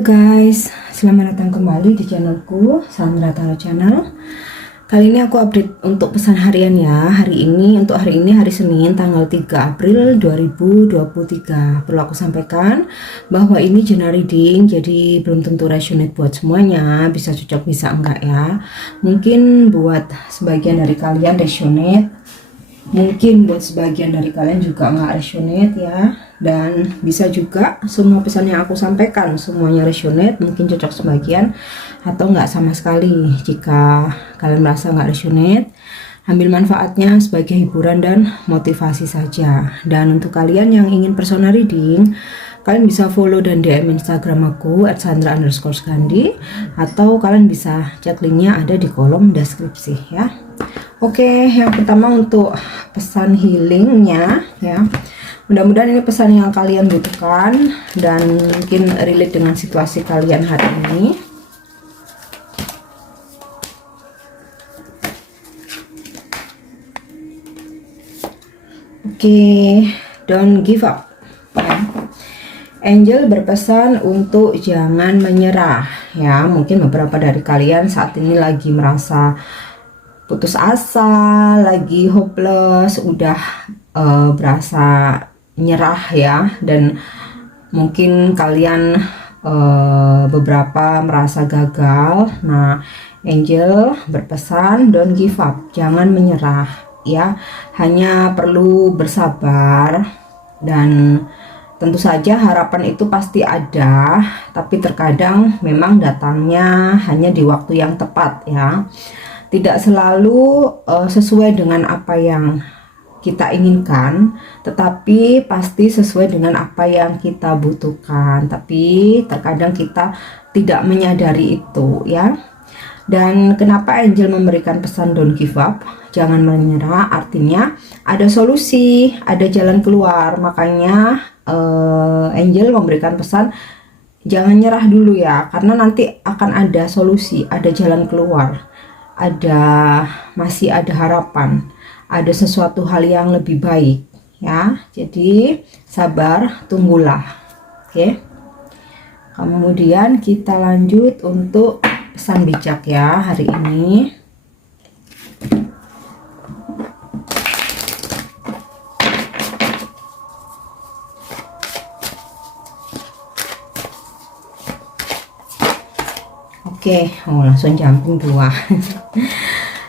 Halo guys, selamat datang kembali di channelku Sandra Tarot Channel. Kali ini aku update untuk pesan harian ya. Hari ini hari Senin tanggal 3 April 2023. Perlu aku sampaikan bahwa ini general reading, jadi belum tentu resonate buat semuanya. Bisa cocok bisa enggak ya. Mungkin buat sebagian dari kalian resonate, mungkin buat sebagian dari kalian juga nggak resonate ya, dan bisa juga semua pesan yang aku sampaikan semuanya resonate, mungkin cocok sebagian atau nggak sama sekali. Jika kalian merasa nggak resonate, ambil manfaatnya sebagai hiburan dan motivasi saja. Dan untuk kalian yang ingin personal reading, kalian bisa follow dan DM Instagram aku @sandra_skandi, atau kalian bisa cek linknya ada di kolom deskripsi ya. Oke, yang pertama untuk pesan healingnya ya. Mudah-mudahan ini pesan yang kalian butuhkan dan mungkin relate dengan situasi kalian hari ini. Oke, don't give up ya. Angel berpesan untuk jangan menyerah ya. Mungkin beberapa dari kalian saat ini lagi merasa putus asa, lagi hopeless, udah berasa nyerah ya, dan mungkin kalian beberapa merasa gagal. Nah, Angel berpesan don't give up, jangan menyerah ya, hanya perlu bersabar, dan tentu saja harapan itu pasti ada, tapi terkadang memang datangnya hanya di waktu yang tepat ya. Tidak selalu sesuai dengan apa yang kita inginkan, tetapi pasti sesuai dengan apa yang kita butuhkan. Tapi terkadang kita tidak menyadari itu ya. Dan kenapa Angel memberikan pesan don't give up, jangan menyerah, artinya ada solusi, ada jalan keluar. Makanya Angel memberikan pesan jangan nyerah dulu ya, karena nanti akan ada solusi, ada jalan keluar, masih ada harapan, ada sesuatu hal yang lebih baik ya. Jadi sabar, tunggulah. Oke. Kemudian kita lanjut untuk pesan bijak ya hari ini. Oke, langsung jumping 2.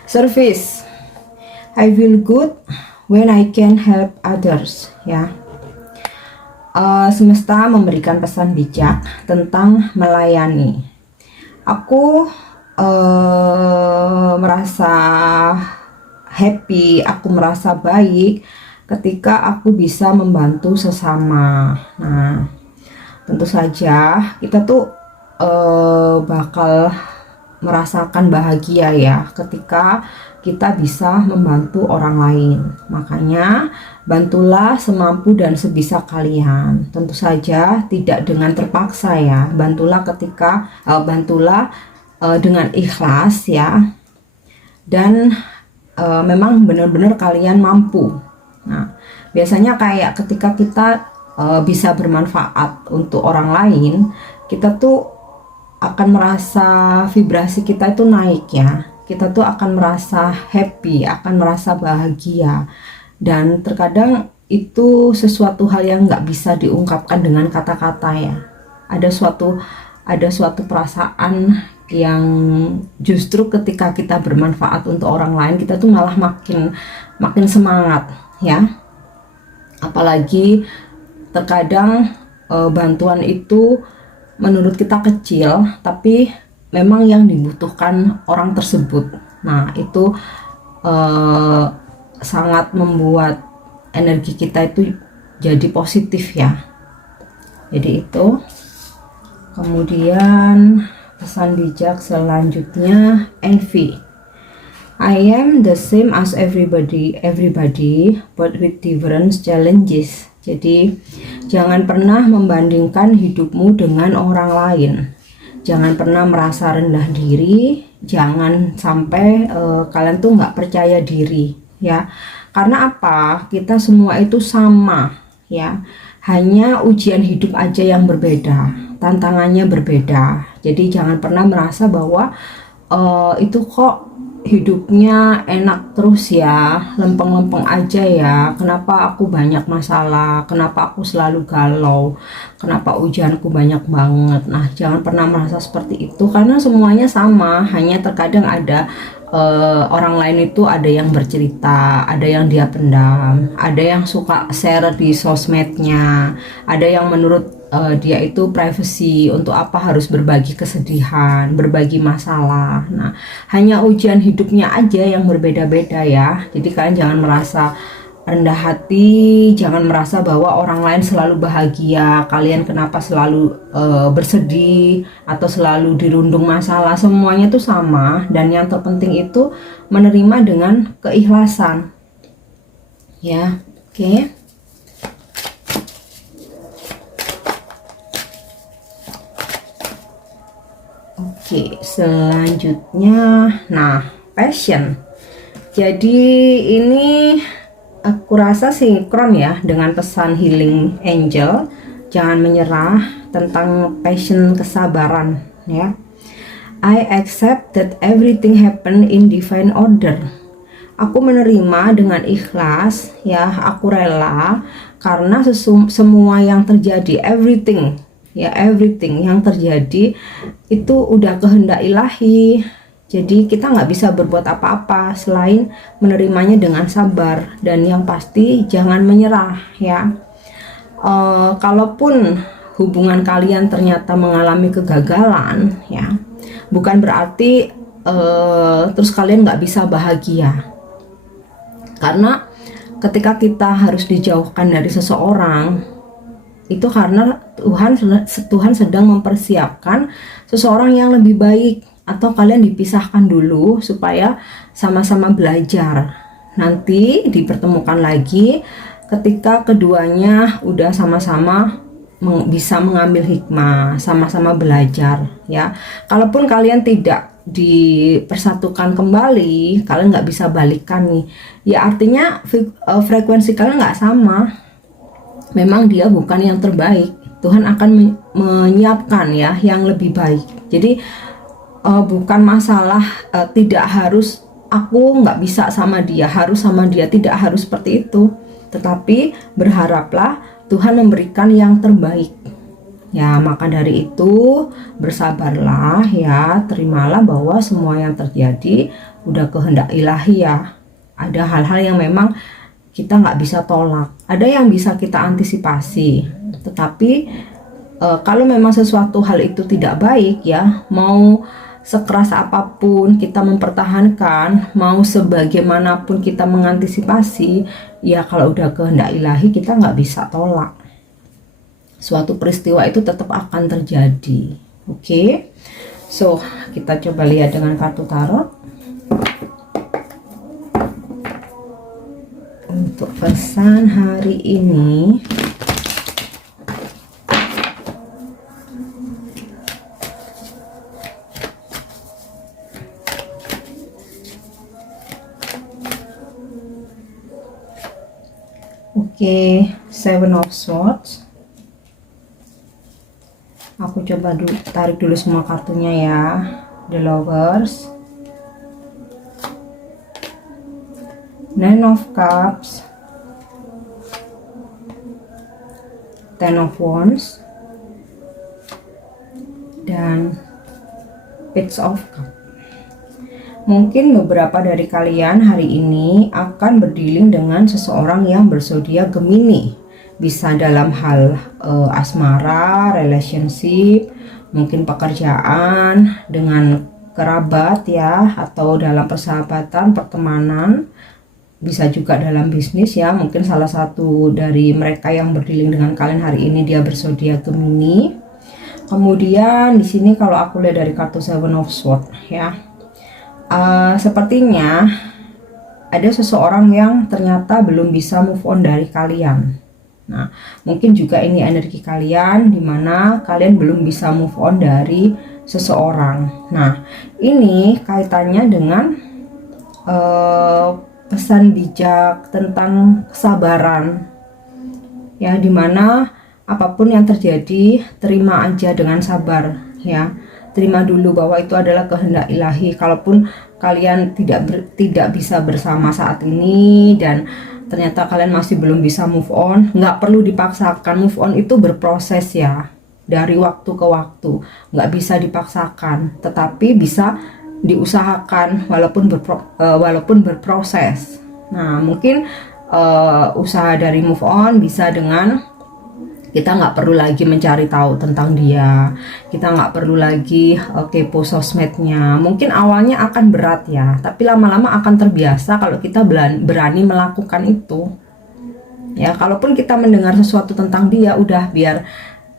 Service. I feel good when I can help others ya. Semesta memberikan pesan bijak tentang melayani. Aku merasa happy, aku merasa baik ketika aku bisa membantu sesama. Nah, tentu saja kita tuh bakal merasakan bahagia ya ketika kita bisa membantu orang lain. Makanya bantulah semampu dan sebisa kalian. Tentu saja tidak dengan terpaksa ya. Bantulah dengan ikhlas ya. Dan memang benar-benar kalian mampu. Nah, biasanya kayak ketika kita bisa bermanfaat untuk orang lain, kita tuh akan merasa vibrasi kita itu naik ya. Kita tuh akan merasa happy, akan merasa bahagia, dan terkadang itu sesuatu hal yang nggak bisa diungkapkan dengan kata-kata ya. Ada suatu perasaan yang justru ketika kita bermanfaat untuk orang lain, kita tuh malah makin semangat ya. Apalagi terkadang bantuan itu menurut kita kecil, tapi memang yang dibutuhkan orang tersebut. Nah, itu sangat membuat energi kita itu jadi positif ya. Jadi itu. Kemudian pesan bijak selanjutnya, envy. I am the same as everybody, but with different challenges. Jadi jangan pernah membandingkan hidupmu dengan orang lain. Jangan pernah merasa rendah diri. Jangan sampai kalian tuh nggak percaya diri ya. Karena apa? Kita semua itu sama ya. Hanya ujian hidup aja yang berbeda, tantangannya berbeda. Jadi jangan pernah merasa bahwa itu kok hidupnya enak terus ya, lempeng-lempeng aja ya, kenapa aku banyak masalah, kenapa aku selalu galau, kenapa ujianku banyak banget. Nah, jangan pernah merasa seperti itu, karena semuanya sama, hanya terkadang ada orang lain itu ada yang bercerita, ada yang dia pendam, ada yang suka share di sosmednya, ada yang menurut dia itu privacy, untuk apa harus berbagi kesedihan, berbagi masalah. Nah, hanya ujian hidupnya aja yang berbeda-beda ya. Jadi kalian jangan merasa rendah hati, jangan merasa bahwa orang lain selalu bahagia, kalian kenapa selalu bersedih atau selalu dirundung masalah. Semuanya itu sama, dan yang terpenting itu menerima dengan keikhlasan ya. Oke. Oke, selanjutnya, nah, passion. Jadi ini aku rasa sinkron ya dengan pesan healing angel. Jangan menyerah, tentang passion, kesabaran ya. I accept that everything happen in divine order. Aku menerima dengan ikhlas ya, aku rela karena semua yang terjadi, everything ya, everything yang terjadi itu udah kehendak ilahi. Jadi kita nggak bisa berbuat apa-apa selain menerimanya dengan sabar, dan yang pasti jangan menyerah ya. Kalaupun hubungan kalian ternyata mengalami kegagalan ya, bukan berarti terus kalian nggak bisa bahagia. Karena ketika kita harus dijauhkan dari seseorang, itu karena Tuhan sedang mempersiapkan seseorang yang lebih baik, atau kalian dipisahkan dulu supaya sama-sama belajar. Nanti dipertemukan lagi ketika keduanya udah sama-sama bisa mengambil hikmah, sama-sama belajar ya. Kalaupun kalian tidak dipersatukan kembali, kalian nggak bisa balikan nih ya, artinya frekuensi kalian nggak sama. Memang dia bukan yang terbaik, Tuhan akan menyiapkan ya yang lebih baik. Jadi bukan masalah tidak harus aku nggak bisa sama dia, harus sama dia, tidak harus seperti itu. Tetapi berharaplah Tuhan memberikan yang terbaik ya. Maka dari itu bersabarlah ya, terimalah bahwa semua yang terjadi udah kehendak ilahi ya. Ada hal-hal yang memang kita nggak bisa tolak, ada yang bisa kita antisipasi, tetapi kalau memang sesuatu hal itu tidak baik ya, mau sekeras apapun kita mempertahankan, mau sebagaimanapun kita mengantisipasi ya, kalau udah kehendak ilahi kita nggak bisa tolak. Suatu peristiwa itu tetap akan terjadi. Oke, so kita coba lihat dengan kartu tarot. Untuk pesan hari ini, oke, Seven of Swords. Aku coba tarik dulu semua kartunya ya. The Lovers, Nine of Cups, Ten of Wands, dan Page of Cups. Mungkin beberapa dari kalian hari ini akan berdealing dengan seseorang yang berzodiak Gemini. Bisa dalam hal asmara, relationship, mungkin pekerjaan, dengan kerabat ya, atau dalam persahabatan, pertemanan. Bisa juga dalam bisnis ya, mungkin salah satu dari mereka yang berdealing dengan kalian hari ini dia berzodiak Gemini. Kemudian di sini kalau aku lihat dari kartu Seven of Swords ya, sepertinya ada seseorang yang ternyata belum bisa move on dari kalian. Nah, mungkin juga ini energi kalian dimana kalian belum bisa move on dari seseorang. Nah, ini kaitannya dengan pesan bijak tentang kesabaran ya, dimana apapun yang terjadi terima aja dengan sabar ya, terima dulu bahwa itu adalah kehendak ilahi. Kalaupun kalian tidak bisa bersama saat ini dan ternyata kalian masih belum bisa move on, nggak perlu dipaksakan. Move on itu berproses ya, dari waktu ke waktu, nggak bisa dipaksakan, tetapi bisa diusahakan walaupun berproses. Nah, mungkin usaha dari move on bisa dengan kita nggak perlu lagi mencari tahu tentang dia, kita nggak perlu lagi kepo sosmednya. Mungkin awalnya akan berat ya, tapi lama-lama akan terbiasa kalau kita berani melakukan itu ya. Kalaupun kita mendengar sesuatu tentang dia, udah biar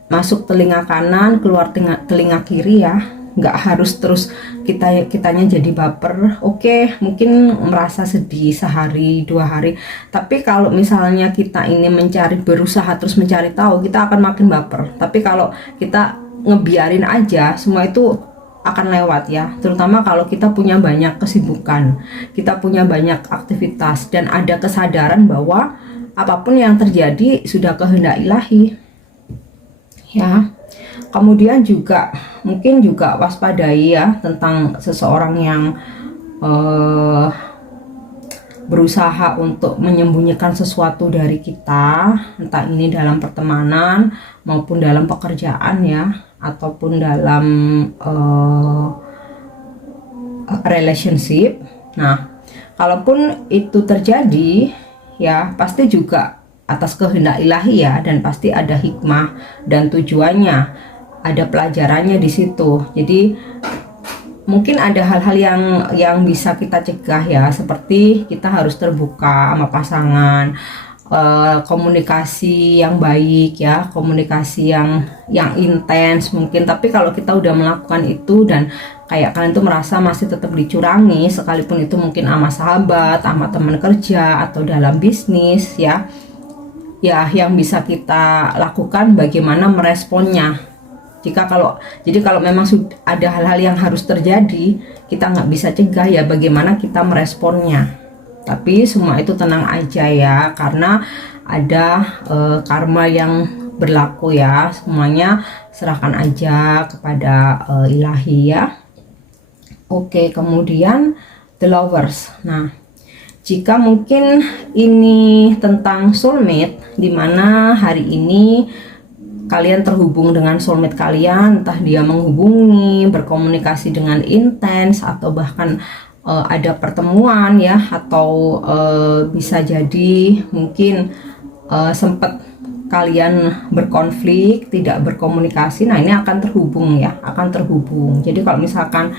masuk telinga kanan, keluar telinga kiri ya, nggak harus terus kitanya jadi baper. Oke, mungkin merasa sedih sehari 2 hari, tapi kalau misalnya kita ini berusaha terus mencari tahu, kita akan makin baper. Tapi kalau kita ngebiarin aja, semua itu akan lewat ya. Terutama kalau kita punya banyak kesibukan, kita punya banyak aktivitas, dan ada kesadaran bahwa apapun yang terjadi sudah kehendak ilahi ya. Kemudian juga mungkin juga waspadai ya tentang seseorang yang berusaha untuk menyembunyikan sesuatu dari kita, entah ini dalam pertemanan maupun dalam pekerjaan ya, ataupun dalam relationship. Nah, kalaupun itu terjadi ya, pasti juga atas kehendak ilahi ya, dan pasti ada hikmah dan tujuannya, ada pelajarannya di situ. Jadi mungkin ada hal-hal yang bisa kita cegah ya, seperti kita harus terbuka sama pasangan, komunikasi yang baik ya, komunikasi yang intens mungkin. Tapi kalau kita udah melakukan itu dan kayak kalian tuh merasa masih tetap dicurangi, sekalipun itu mungkin sama sahabat, sama teman kerja, atau dalam bisnis ya, yang bisa kita lakukan bagaimana meresponnya. Jadi kalau memang ada hal-hal yang harus terjadi, kita nggak bisa cegah ya, bagaimana kita meresponnya. Tapi semua itu tenang aja ya, karena ada karma yang berlaku ya. Semuanya serahkan aja kepada ilahi ya. Oke, kemudian the lovers. Nah, jika mungkin ini tentang soulmate, dimana hari ini kalian terhubung dengan soulmate kalian, entah dia menghubungi, berkomunikasi dengan intens, atau bahkan ada pertemuan ya, atau bisa jadi mungkin sempat kalian berkonflik, tidak berkomunikasi. Nah, ini akan terhubung ya, akan terhubung. Jadi kalau misalkan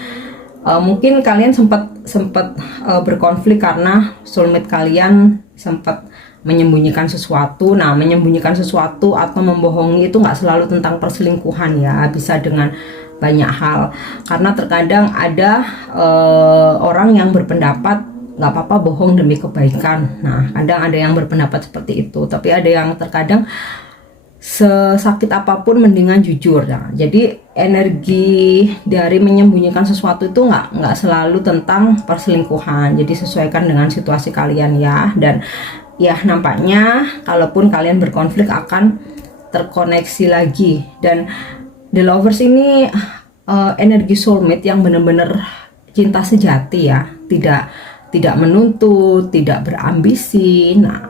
mungkin kalian sempat berkonflik karena soulmate kalian sempat menyembunyikan sesuatu. Nah, menyembunyikan sesuatu atau membohongi itu nggak selalu tentang perselingkuhan ya, bisa dengan banyak hal. Karena terkadang ada orang yang berpendapat nggak apa-apa bohong demi kebaikan. Nah, kadang ada yang berpendapat seperti itu, tapi ada yang terkadang sesakit apapun mendingan jujur ya. Jadi energi dari menyembunyikan sesuatu itu nggak selalu tentang perselingkuhan. Jadi sesuaikan dengan situasi kalian ya. Dan ya, nampaknya kalaupun kalian berkonflik akan terkoneksi lagi. Dan the lovers ini energi soulmate yang benar-benar cinta sejati ya, tidak menuntut, tidak berambisi. Nah,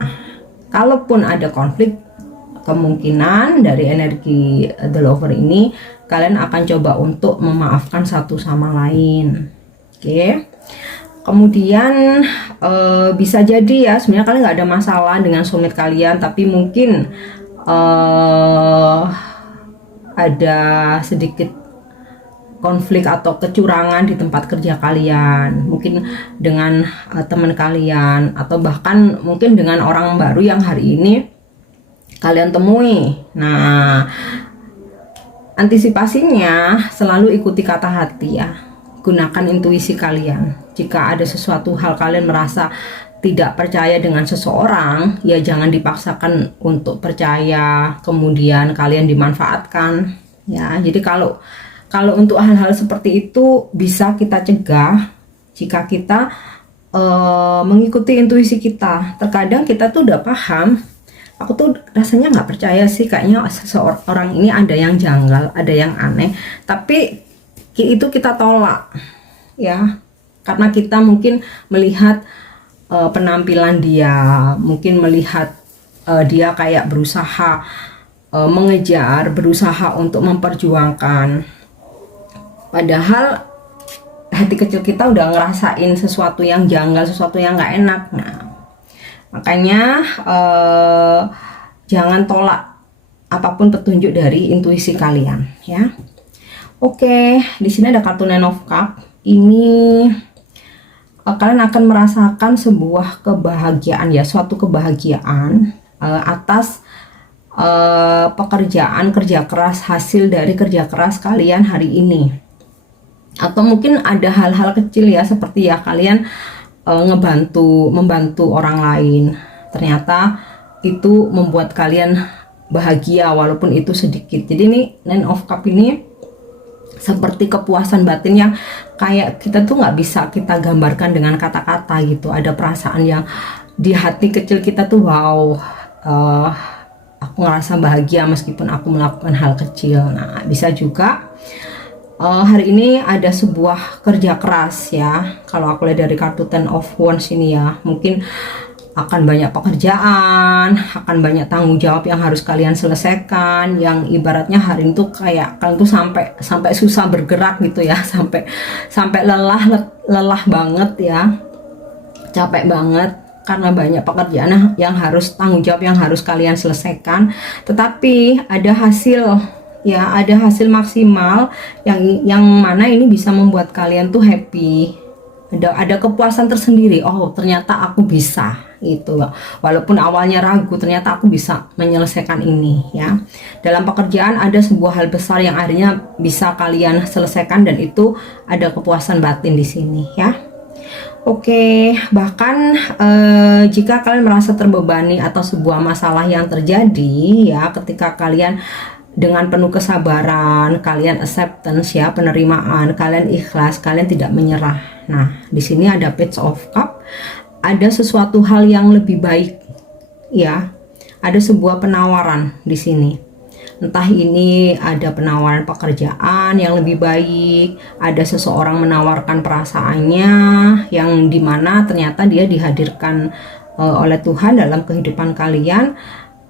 kalaupun ada konflik, kemungkinan dari energi the lover ini kalian akan coba untuk memaafkan satu sama lain. Oke. Kemudian bisa jadi ya, sebenarnya kalian nggak ada masalah dengan soulmate kalian, tapi mungkin ada sedikit konflik atau kecurangan di tempat kerja kalian, mungkin dengan teman kalian, atau bahkan mungkin dengan orang baru yang hari ini kalian temui. Nah, antisipasinya selalu ikuti kata hati ya. Gunakan intuisi kalian. Jika ada sesuatu hal kalian merasa tidak percaya dengan seseorang, ya jangan dipaksakan untuk percaya, kemudian kalian dimanfaatkan. Ya, jadi kalau untuk hal-hal seperti itu bisa kita cegah jika kita mengikuti intuisi kita. Terkadang kita tuh udah paham Aku tuh rasanya nggak percaya sih, kayaknya seseorang ini ada yang janggal, ada yang aneh. Tapi itu kita tolak ya, karena kita mungkin melihat penampilan dia, mungkin melihat dia kayak berusaha mengejar, berusaha untuk memperjuangkan, padahal hati kecil kita udah ngerasain sesuatu yang janggal, sesuatu yang nggak enak. Nah, makanya jangan tolak apapun petunjuk dari intuisi kalian ya. Oke, di sini ada kartu Nine of Cups. Ini kalian akan merasakan sebuah kebahagiaan ya, suatu kebahagiaan atas pekerjaan kerja keras, hasil dari kerja keras kalian hari ini. Atau mungkin ada hal-hal kecil ya, seperti ya kalian membantu orang lain, ternyata itu membuat kalian bahagia walaupun itu sedikit. Jadi ini Nine of Cups ini seperti kepuasan batin yang kayak kita tuh nggak bisa kita gambarkan dengan kata-kata gitu. Ada perasaan yang di hati kecil kita tuh, wow, aku ngerasa bahagia meskipun aku melakukan hal kecil. Nah, bisa juga hari ini ada sebuah kerja keras ya. Kalau aku lihat dari kartu Ten of Wands ini ya, mungkin akan banyak pekerjaan, akan banyak tanggung jawab yang harus kalian selesaikan, yang ibaratnya hari itu kayak kalian tuh sampai susah bergerak gitu ya, sampai lelah banget ya, capek banget karena banyak pekerjaan yang harus tanggung jawab yang harus kalian selesaikan. Tetapi ada hasil ya, ada hasil maksimal yang mana ini bisa membuat kalian tuh happy. Ada kepuasan tersendiri. Oh, ternyata aku bisa itu. Walaupun awalnya ragu, ternyata aku bisa menyelesaikan ini ya. Dalam pekerjaan ada sebuah hal besar yang akhirnya bisa kalian selesaikan, dan itu ada kepuasan batin di sini ya. Oke, bahkan jika kalian merasa terbebani atau sebuah masalah yang terjadi ya, ketika kalian dengan penuh kesabaran, kalian acceptance ya, penerimaan, kalian ikhlas, kalian tidak menyerah. Nah, di sini ada Page of Cups, ada sesuatu hal yang lebih baik ya. Ada sebuah penawaran di sini. Entah ini ada penawaran pekerjaan yang lebih baik, ada seseorang menawarkan perasaannya yang dimana ternyata dia dihadirkan oleh Tuhan dalam kehidupan kalian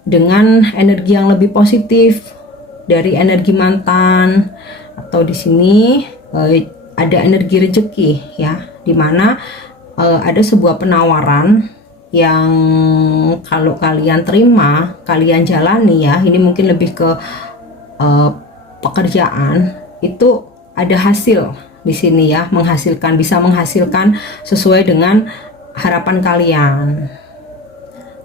dengan energi yang lebih positif dari energi mantan. Atau di sini ada energi rezeki ya, dimana ada sebuah penawaran yang kalau kalian terima, kalian jalani ya, ini mungkin lebih ke pekerjaan, itu ada hasil di sini ya, bisa menghasilkan sesuai dengan harapan kalian.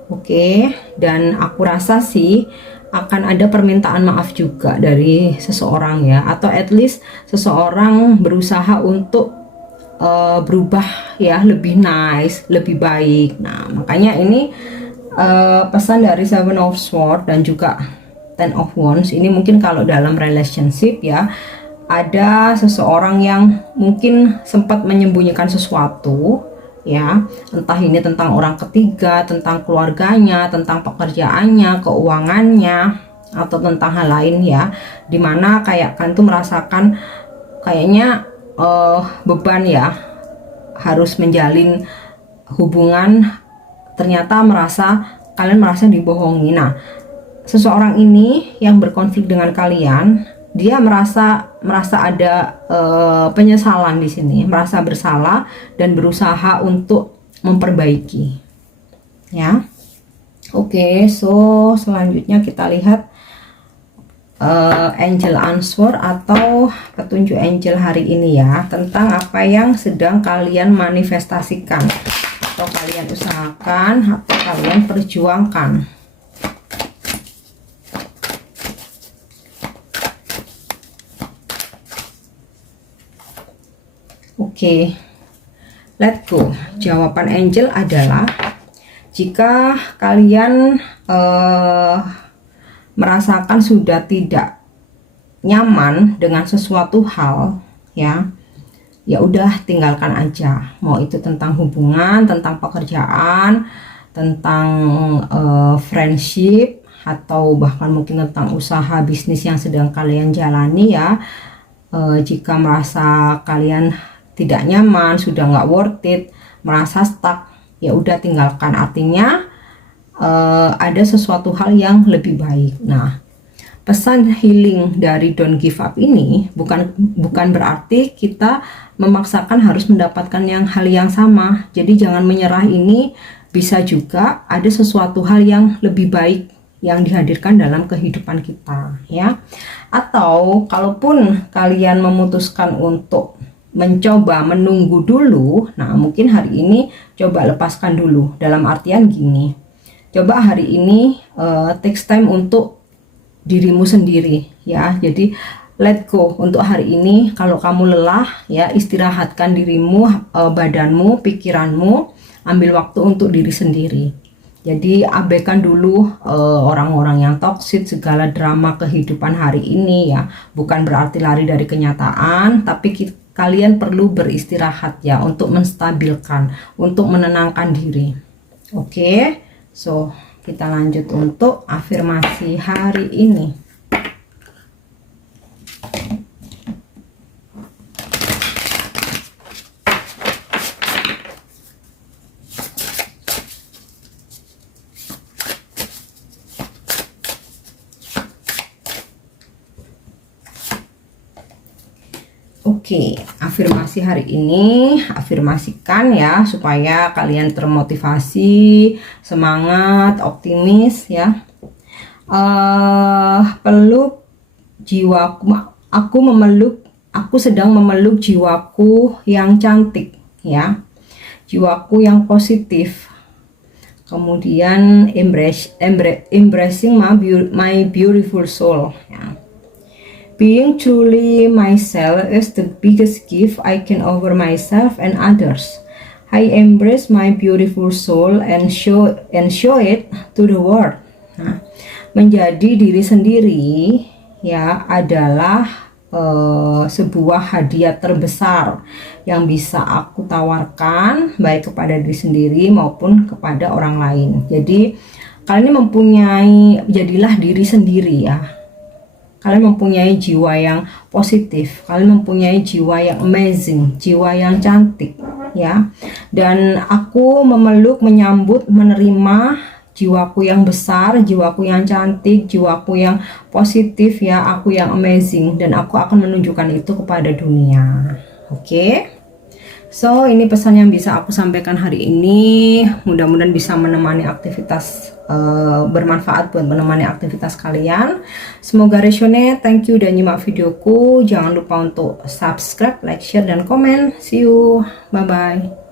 Oke, dan aku rasa sih akan ada permintaan maaf juga dari seseorang ya, atau at least seseorang berusaha untuk berubah ya, lebih nice, lebih baik. Nah, makanya ini pesan dari Seven of Swords dan juga Ten of Wands ini mungkin kalau dalam relationship ya, ada seseorang yang mungkin sempat menyembunyikan sesuatu ya, entah ini tentang orang ketiga, tentang keluarganya, tentang pekerjaannya, keuangannya, atau tentang hal lain ya, dimana kayak kan tuh merasakan kayaknya beban ya, harus menjalin hubungan, ternyata kalian merasa dibohongi. Nah, seseorang ini yang berkonflik dengan kalian, dia merasa ada penyesalan di sini, merasa bersalah dan berusaha untuk memperbaiki ya. Oke, so selanjutnya kita lihat angel answer atau petunjuk angel hari ini ya, tentang apa yang sedang kalian manifestasikan atau kalian usahakan atau kalian perjuangkan. Oke, let's go. Jawaban angel adalah jika kalian merasakan sudah tidak nyaman dengan sesuatu hal ya, ya udah tinggalkan aja. Mau itu tentang hubungan, tentang pekerjaan, tentang friendship, atau bahkan mungkin tentang usaha bisnis yang sedang kalian jalani ya. Jika merasa kalian tidak nyaman, sudah nggak worth it, merasa stuck, ya udah tinggalkan. Artinya ada sesuatu hal yang lebih baik. Nah, pesan healing dari don't give up ini bukan berarti kita memaksakan harus mendapatkan hal yang sama. Jadi jangan menyerah, ini bisa juga ada sesuatu hal yang lebih baik yang dihadirkan dalam kehidupan kita ya. Atau kalaupun kalian memutuskan untuk mencoba menunggu dulu, nah mungkin hari ini coba lepaskan dulu. Dalam artian gini, coba hari ini takes time untuk dirimu sendiri ya. Jadi let go untuk hari ini. Kalau kamu lelah ya, istirahatkan dirimu, badanmu, pikiranmu, ambil waktu untuk diri sendiri. Jadi abaikan dulu orang-orang yang toksik, segala drama kehidupan hari ini ya. Bukan berarti lari dari kenyataan, tapi kalian perlu beristirahat ya, untuk menstabilkan, untuk menenangkan diri. Oke, so kita lanjut untuk afirmasi hari ini. Oke, afirmasi hari ini, afirmasikan ya supaya kalian termotivasi, semangat, optimis ya. Peluk jiwaku, aku sedang memeluk jiwaku yang cantik ya, jiwaku yang positif. Kemudian embracing my beautiful soul ya. Being truly myself is the biggest gift I can offer myself and others. I embrace my beautiful soul and show it to the world. Nah, menjadi diri sendiri ya adalah sebuah hadiah terbesar yang bisa aku tawarkan baik kepada diri sendiri maupun kepada orang lain. Jadi kalian mempunyai, jadilah diri sendiri ya. Kalian mempunyai jiwa yang positif, kalian mempunyai jiwa yang amazing, jiwa yang cantik ya. Dan aku memeluk, menyambut, menerima jiwaku yang besar, jiwaku yang cantik, jiwaku yang positif ya, aku yang amazing, dan aku akan menunjukkan itu kepada dunia. Oke. So, ini pesan yang bisa aku sampaikan hari ini. Mudah-mudahan bisa menemani aktivitas, bermanfaat buat menemani aktivitas kalian. Semoga resonate. Thank you udah nyimak videoku. Jangan lupa untuk subscribe, like, share, dan komen. See you. Bye-bye.